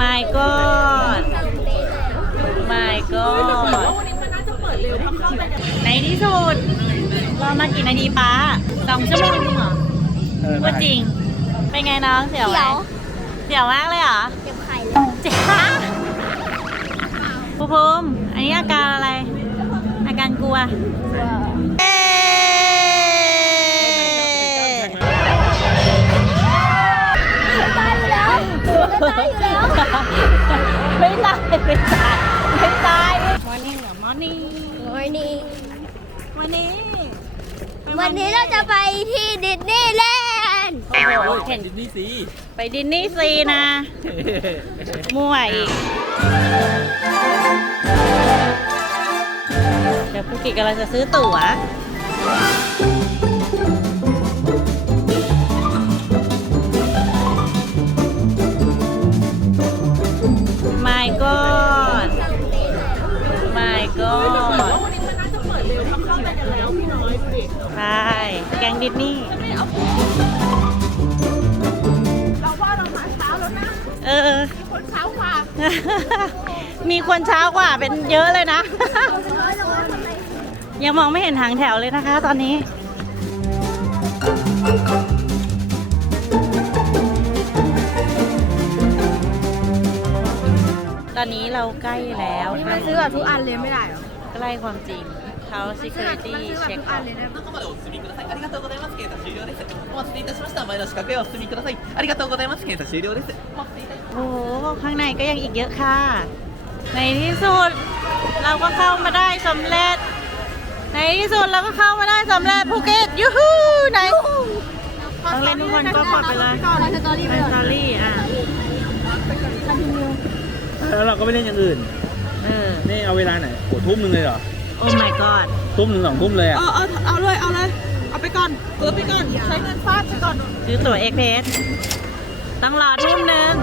my god my god ในที่สุดรอมากี่นาทีป้าสองชั่วโมงจริงเหรอเออพูดจริง เป็นไงน้องเสียวไหมเสียวเสียวมากเลยเหรอเก็บไข่เลยเจ๊ภูภูมิอันนี้อาการอะไร อาการกลัว ตายอยู่แล้ว ไม่ตายไม่ตายไม่ตายมอร์นิ่งเหรอมอร์นิ่ง Morning วันนี้วันนี้เราจะไปที่ดิสนีย์แลนด์ โอ้โหเห็นดิสนีย์ซีไปดินนี่ซีนะ มั่วอีกเดี๋ยวภูกิกำลังจะซื้อตั๋ว กงดิสนีย์เออ คนเช้ากว่ามีคนเช้ากว่าเป็นเยอะเลยนะ ยังมองไม่เห็นหางแถวเลยนะคะตอนนี้ตอนนี้เราใกล้แล้วนี่มันซื้อแบบทุกอันเลยไม่ได้หรอ ใกล้ความจริง เขา security เช็ค อันเลยนะ 中までお進みください。ありがとうございます。検査終了です。お待たせいたしました。前の四角へお進みください。ありがとうございます。検査終了です。お待たせいたしました โอ้โห ข้างในก็ยังอีกเยอะค่ะ ในที่สุด เราก็เข้ามาได้สำเร็จ ในที่สุดเราก็เข้ามาได้สำเร็จภูเก็ตยูฮูไหนต้องเล่นทุกคนก็กดไปเลย ก่อนสตอรี่ไป เป็น ก่ ส อน ตอรี่อ่ะ แล้วเราก็ไม่เล่นอย่างอื่น เออ นี่เอาเวลาไหนโอ้ทุ่มหนึงเลยเหรอ โอ้ my god ทุ่มหนึ่งสองทุ่มเลยอะเออเอาเอาเลยเอาเลยเอาไปก่อนเออไปก่อนใช้เงินฟาดไปก่อนซื้อตั๋วเอ็กเพสต้องรอทุ่มหนึ่ง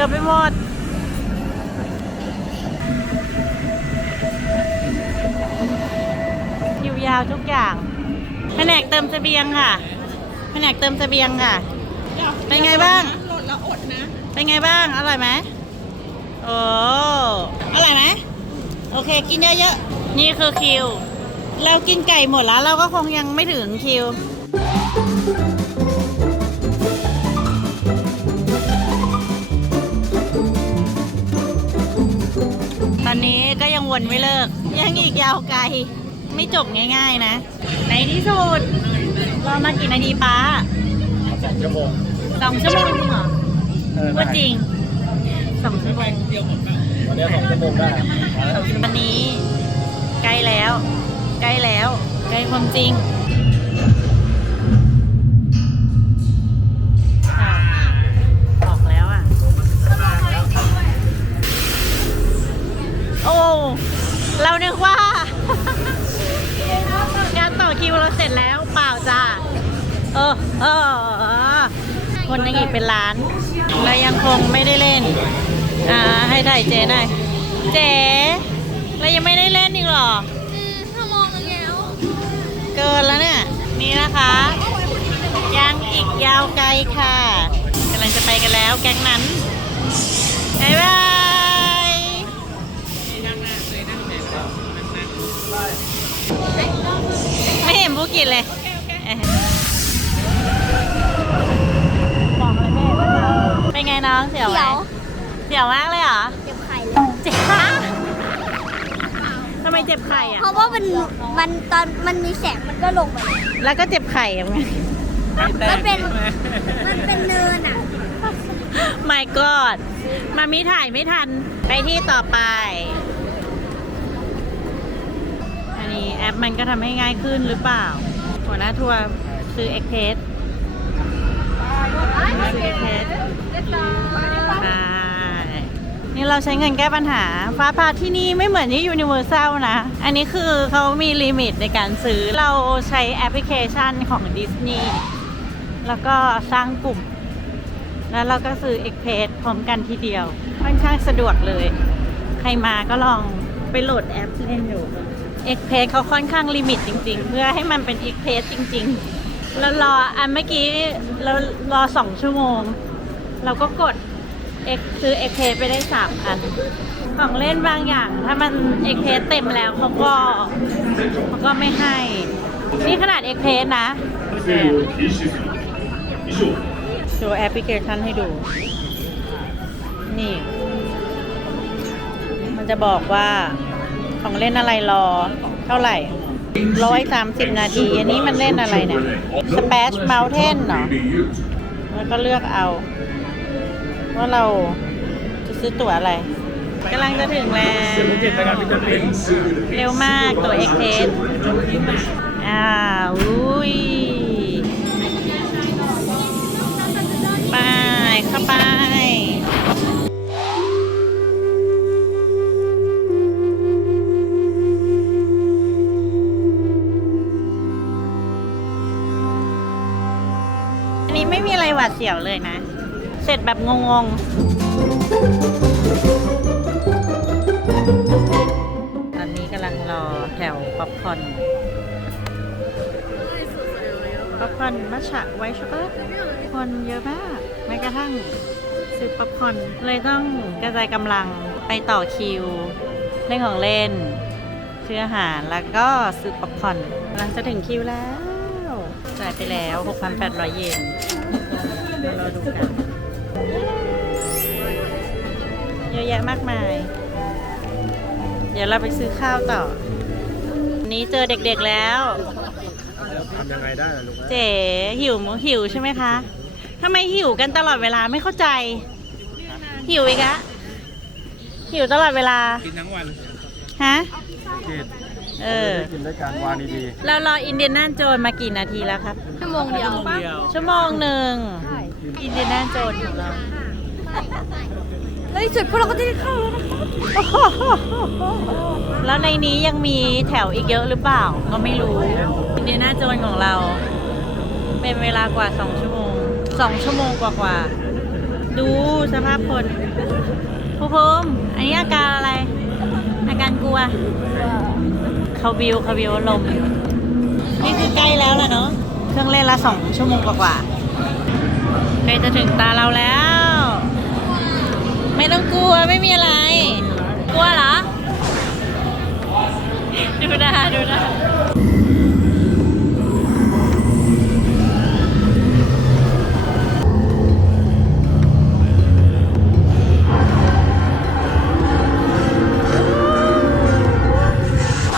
ยอะไปหมดอยู่ยาวทุกอย่างแผนกเติมเสบียงค่ะแผนกเติมเสบียงค่ะ เป็นไงบ้างหล่นแล้วอดนะ เป็นไงบ้าง อร่อยไหมโอ้อร่อยไหมโอเค กินเยอะๆ นี่คือคิว เรากินไก่หมดแล้ว เราก็คงยังไม่ถึงคิว อนนี้ก็ยังวนไม่เลิก ยังอีกยาวไกล ไม่จบง่ายๆนะ ในที่สุดรอมากี่นาทีป้าสองชั่วโมงสองชั่วโมงจริงเหรอเออพูดจริงสองชั่วโมงวันนี้สองชั่วโมงได้วันนี้ใกล้แล้ว ใกล้แล้ว ใกล้ความจริง โอ้ เรานึกว่าการต่อคิวเราเสร็จแล้วเปล่าจ้าเออเออเออคนยังอีกเป็นล้านเรายังคงไม่ได้เล่น อ่า ให้ถ่ายเจ๊หน่อยเจ๊เรายังไม่ได้เล่นอีกเหรอชั่วโมงนึงแล้ว เกินแล้วเนี่ย นี่นะคะ ยังอีกยาวไกลค่ะกำลังจะไปกันแล้วแก๊งนั้นบ๊ายบาย ไม่เห็นภูกิจเลยบอกเลยแม่เป็นไงน้องเสียวไหมเสียวเสียวมากเลยเหรอเก็บไข่เลย เจ็บทำไมเจ็บไข่อะ เพราะว่ามันมันตอนมันมีแสงมันก็ลงไปเลยแล้วก็เจ็บไข่ยังไงมันเป็นมันเป็นเนินอะ My God มามีถ่ายไม่ทัน ไปที่ต่อไป แอปมันก็ทำให้ง่ายขึ้นหรือเปล่า หัวหน้าทัวร์ซื้อเอ็กเพสซื้อเอ็กเพสใช่นี่เราใช้เงินแก้ปัญหา ฟ้าพาที่นี่ไม่เหมือนที่ยูนิเวอร์แซลนะ อันนี้คือเขามีลิมิตในการซื้อ เราใช้แอปพลิเคชันของดิสนีย์แล้วก็สร้างกลุ่ม แล้วเราก็ซื้อเอ็กเพสพร้อมกันทีเดียว ค่อนข้างสะดวกเลย ใครมาก็ลองไปโหลดแอปเล่นอยู่ เอ็กเพสเขาค่อนข้างลิมิตจริง ๆ เพื่อให้มันเป็นเอ็กเพสจริงๆแล้วรออันเมื่อกี้เรารอสองชั่วโมง เราก็กดเอ็กซื้อเอ็กเพไปได้สามอันของเล่นบางอย่าง ถ้ามันเอ็กเพเต็มแล้วเขาก็เขาก็ไม่ให้ นี่ขนาดเอ็กเพสนะโชว์แอปพลิเคชันให้ดู นี่ มันจะบอกว่า ของเล่นอะไรรอ เท่าไหร่ร้อยสามสิบนาที อันนี้มันเล่นอะไรเนี่ยสเปซเมลเทนเหรอแล้วก็เลือกเอา ว่าเราจะซื้อตั๋วอะไรกำลังจะถึงแล้วเร็วมากตัวเอ็กเพสอ่าอุ้ย หวาดเสียวเลยนะ เสร็จแบบงงๆ ตอนนี้กำลังรอแถวป๊อปคอนป๊อปคอนมัชฉะไวช็อกโกแลตคนเยอะมากแม้กระทั่งซื้อป๊อปคอนเลยต้องกระจายกำลังไปต่อคิว เล่นของเล่นซื้ออาหารแล้วก็ซื้อป๊อปคอนกำลังจะถึงคิวแล้วจ่ายไปแล้ว 6,800 เยน เดี๋ยวเราดูกัน เยอะแยะมากมาย เดี๋ยวเราไปซื้อข้าวต่อวันนี้เจอเด็กๆแล้ว ทำยังไงได้ล่ะลูกเจ๋หิวมั้งหิวใช่ไหมคะทำไมหิวกันตลอดเวลาไม่เข้าใจ หิวอีกอะหิวตลอดเวลา กินทั้งวันฮะกินเออ กินด้วยกันวานดีเรารออินเดียนาโจนมากี่นาทีแล้วครับ ชั่วโมงเดียวๆเดียวชั่วโมงหนึ่ง อินเดียนาโจนของเราในที่สุดพวกเราก็จะได้เข้าแล้วนะแล้วในนี้ยังมีแถวอีกเยอะหรือเปล่าก็ไม่รู้อินเดียนาโจนของเรา เป็นเวลากว่าสองชั่วโมงสองชั่วโมงกว่ากว่าๆดูสภาพคนภูมิภูมิอันนี้อาการอะไรอาการกลัวเขาบิวเขาบิวลมณ์นี่คือใกล้แล้วล่ะเนาะเครื่องเล่นละสองชั่วโมงกว่าๆ ใกล้จะถึงตาเราแล้ว ไม่ต้องกลัวไม่มีอะไร กลัวเหรอ ดูหน้าดูหน้า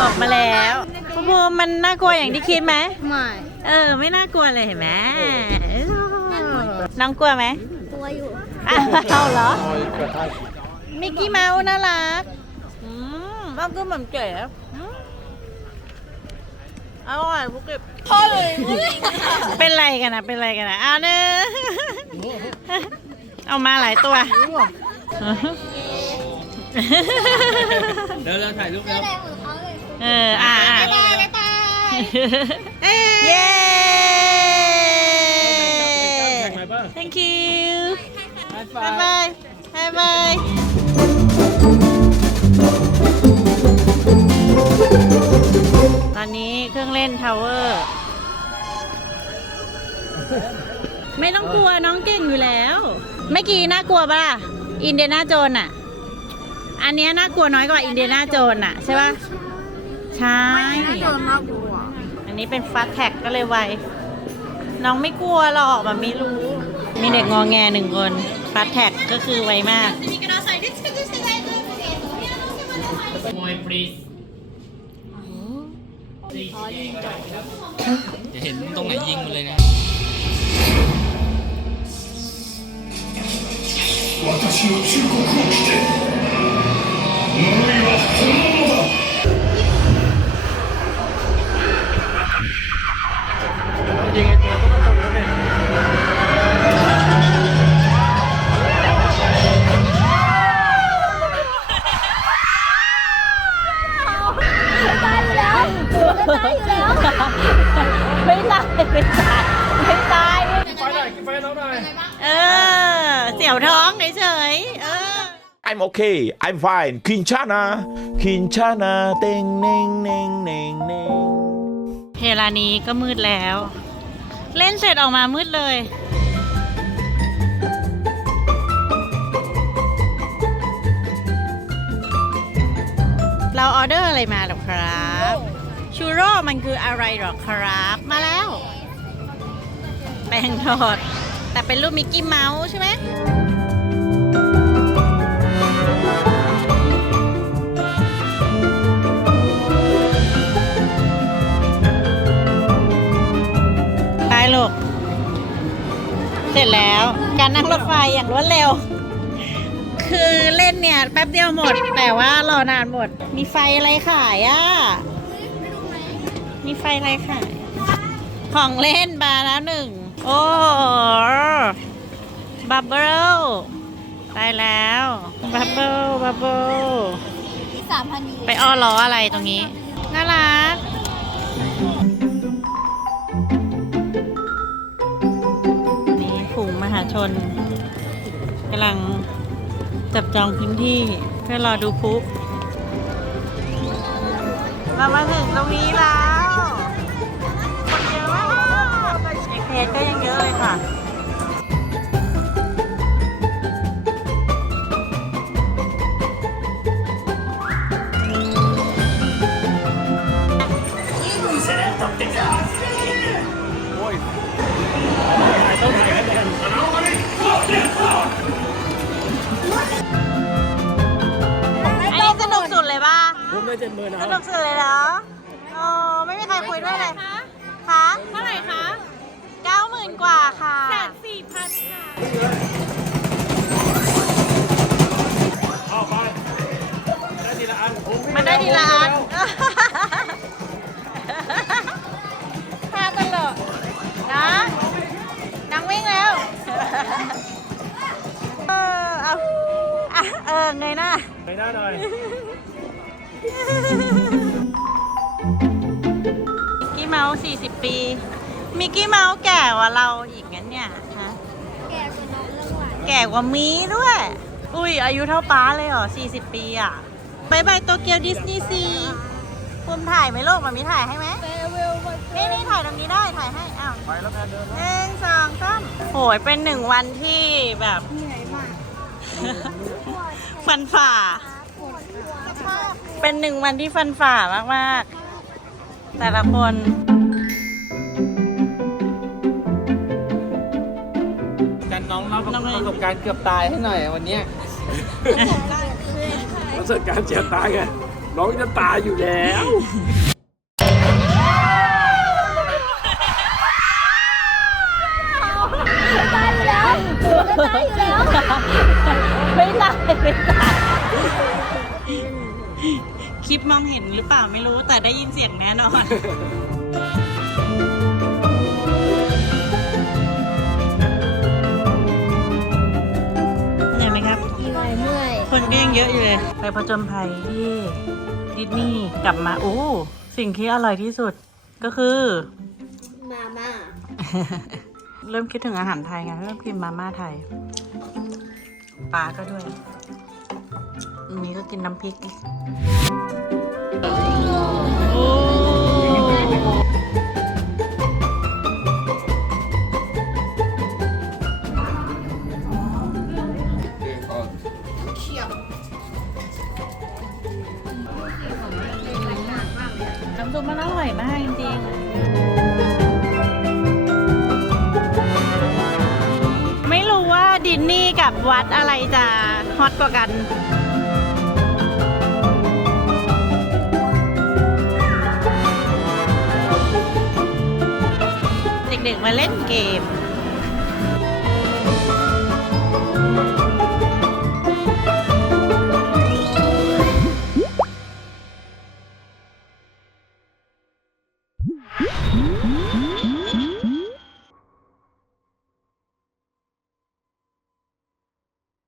ออกมาแล้วภูมิภูมิมันน่ากลัวอย่างที่คิดไหม ไม่ เออ ไม่น่ากลัวเลยเห็นไหม น้องกลัวไหมกลัวอยู่อ้าวเหรอคอยกระทะมิกกี้เมาส์น่ารัก อืมบ้างก็เหมือนเก๋อืมอร่อยพุกเก็บเป็นไรกันนะเป็นไรกันนะเอาเนื้อะเอามาหลายตัว เดี๋ยวเราถ่ายรูปแล้วเออ อ่าอ่า บ๊ายบายบ๊ายบายเย้ แข่งไหมบ้าง thank you บายบายบายบายตอนนี้เครื่องเล่นทาวเวอร์ ไม่ต้องกลัวน้องเก่งอยู่แล้ว เมื่อกี้น่ากลัวปะล่ะ อินเดียนาโจนอะอันเนี้ยน่ากลัวน้อยกว่าอินเดียนาโจนอะใช่ปะใช่ โดนน่ากลัวอันนี้เป็นฟาสแท็กก็เลยไว น้องไม่กลัวหรอกแบบไม่รู้ มีเด็กงอแงหนึ่งคนฟาสแท็กก็คือไวมากจะเห็นตรงไหนยิงมันเลยนะยิงไ okay I'm fine คินชานาคินชานาเต็งเน่งเน่งเน่งเน่งเวลานี้ก็มืดแล้ว เล่นเสร็จออกมามืดเลย เราออเดอร์อะไรมาหรอครับ ชูโร่มันคืออะไรหรอครับ มาแล้ว แป้งทอด แต่เป็นรูปมิกกี้เมาส์ใช่ไหม เสร็จแล้ว การนั่งรถไฟอย่างรวดเร็ว คือเล่นเนี่ยแป๊บเดียวหมด แต่ว่ารอนานหมด มีไฟอะไรขายอะ มีไฟอะไรขายของเล่นบาร์แล้วหนึ่ง โอ้บับเบิลได้แล้วบับเบิลบับเบิลสามพันนี้ไปอ้อล้ออะไรตรงนี้ น่ารัก กำลังจับจองพื้นที่เพื่อรอดูพุเรามาถึงตรงนี้แล้วคนเยอะมากในเพจก็ยังเยอะเลยค่ะ เจ็ดหมื่นนะสนุกสุดเลยเหรอโอ้ไม่มีใครคุยด้วยเลยคะเท่าไหร่คะเก้าหมื่นกว่าค่ะแสนสี่พันค่ะเอาไปได้ทีละอันผมมันได้ดีละอันท่าตลกนะนางวิ่งแล้ว เออเอาอะเออเงยหน้าไปหน้าหน่อยมิ กกี้เมาส์40 ปี มิกกี้เมาส์แก่กว่าเราอีกงั้นเนี่ยฮะแกเป็นน้องเรื่องหวานแก่กว่ามีด้วย อุ้ย อายุเท่าป้าเลยเหรอ 40 ปีอะบายบายโตเกียวดิสนีย์ซีภูมิถ่ายไหมลูกมันมีถ่ายให้ไหมเฟเวลวันนี่นี่ถ่ายตรงนี้ได้ถ่ายให้อ้าวไปแล้วแพนเดินหนึ่งสองสามโหยเป็นหนึ่งวันที่แบบ เหนื่อยมากฟันฝ่า ปวดหัว เป็นหนึ่งวันที่ฟันฝ่ามากๆ แต่ละคนกันน้องเล่าประสบการณ์เกือบตายให้หน่อยวันเนี้ยประสบการณ์เจ็บตายไงน้องจะตายอยู่แล้ว น่นอน เหนื่อยไหมครับ เหนื่อยเมื่อยคนก็ยังเยอะอยู่เลย ไปผจญภัยที่ดิสนีย์กลับมาโอ้สิ่งที่อร่อยที่สุดก็คือ มาม่า เริ่มคิดถึงอาหารไทยไงเริ่มกินมาม่าไทยปลาก็ด้วย อันนี้ก็กินน้ำพริกอีก ด็กๆมาเล่นเกม